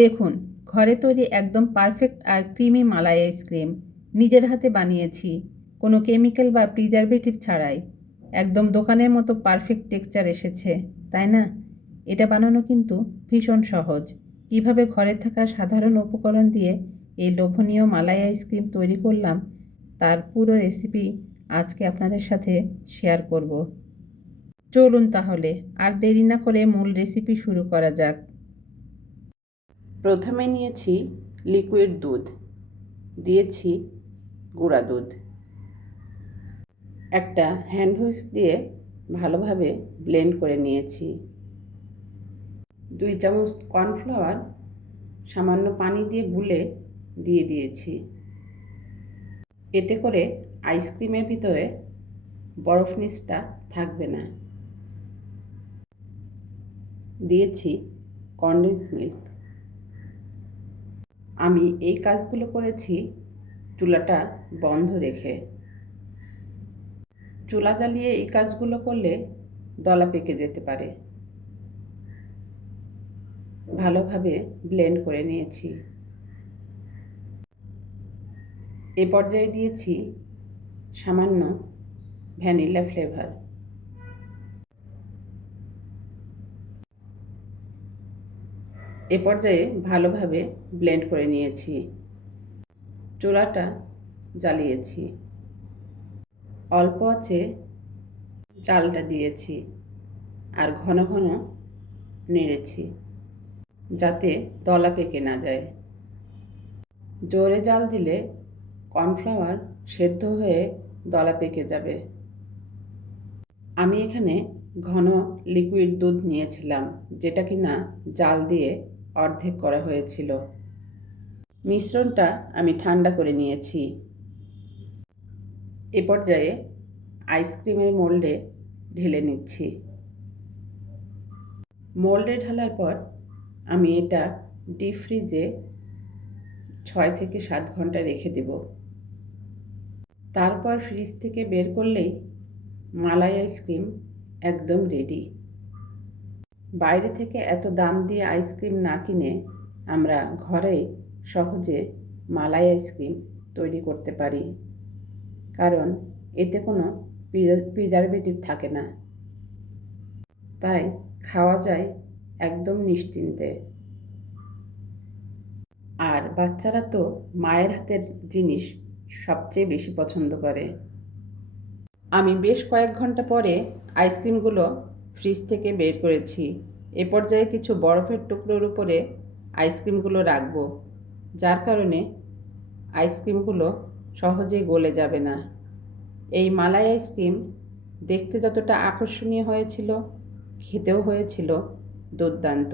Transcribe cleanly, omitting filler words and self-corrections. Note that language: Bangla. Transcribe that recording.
দেখুন, ঘরে তৈরি একদম পারফেক্ট আর ক্রিমি মালাই আইসক্রিম নিজের হাতে বানিয়েছি, কোনো কেমিক্যাল বা প্রিজারভেটিভ ছাড়াই। একদম দোকানের মতো পারফেক্ট টেক্সচার এসেছে, তাই না? এটা বানানো কিন্তু ভীষণ সহজ। কীভাবে ঘরে থাকা সাধারণ উপকরণ দিয়ে এই লোভনীয় মালাই আইসক্রিম তৈরি করলাম তার পুরো রেসিপি আজকে আপনাদের সাথে শেয়ার করব। চলুন তাহলে আর দেরি না করে মূল রেসিপি শুরু করা যাক। প্রথমে নিয়েছি লিকুইড দুধ, দিয়েছি গুঁড়া দুধ, একটা হ্যান্ড হুইস্ক দিয়ে ভালোভাবে ব্লেন্ড করে নিয়েছি। 2 চামচ কর্নফ্লাওয়ার সামান্য পানি দিয়ে গুলে দিয়ে দিয়েছি। এতে করে আইসক্রিমের ভিতরে বরফ নিচটা থাকবে না। দিয়েছি কনডেন্স মিল্ক। আমি এই কাজগুলো করেছি চুলাটা বন্ধ রেখে। চুলা জ্বালিয়ে এই কাজগুলো করলে দলা পেকে যেতে পারে। ভালোভাবে ব্লেন্ড করে নিয়েছি। এ পর্যায়ে দিয়েছি সামান্য ভ্যানিলা ফ্লেভার। এ পর্যায়ে ভালোভাবে ব্লেন্ড করে নিয়েছি। চুলাটা জ্বালিয়েছি। অল্প আঁচে জালটা দিয়েছি আর ঘন ঘন নেড়েছি যাতে দলা পেকে না যায়। জোরে জাল দিলে কর্নফ্লাওয়ার সেদ্ধ হয়ে দলা পেকে যাবে। আমি এখানে ঘন লিকুইড দুধ নিয়েছিলাম, যেটা কিনা জাল দিয়ে অর্ধেক করা হয়েছিল। মিশ্রণটা আমি ঠান্ডা করে নিয়েছি। এ পর্যায়ে আইসক্রিমের মোল্ডে ঢেলে নিচ্ছি। মোল্ডে ঢালার পর আমি এটা ডিপ ফ্রিজে 6 থেকে 7 ঘন্টা রেখে দেব। তারপর ফ্রিজ থেকে বের করলেই মালাই আইসক্রিম একদম রেডি। বাইরে থেকে এত দাম দিয়ে আইসক্রিম না কিনে আমরা ঘরেই সহজে মালাই আইসক্রিম তৈরি করতে পারি, কারণ এতে কোনো প্রিজারভেটিভ থাকে না। তাই খাওয়া যায় একদম নিশ্চিন্তে। আর বাচ্চারা তো মায়ের হাতের জিনিস সবচেয়ে বেশি পছন্দ করে। আমি বেশ কয়েক ঘন্টা পরে আইসক্রিমগুলো ফ্রিজ থেকে বের করেছি। এ পর্যায়ে কিছু বরফের টুকরোর উপরে আইসক্রিমগুলো রাখবো, যার কারণে আইসক্রিমগুলো সহজেই গলে যাবে না। এই মালাই আইসক্রিম দেখতে যতটা আকর্ষণীয় হয়েছিল, খেতেও হয়েছিল দুর্দান্ত।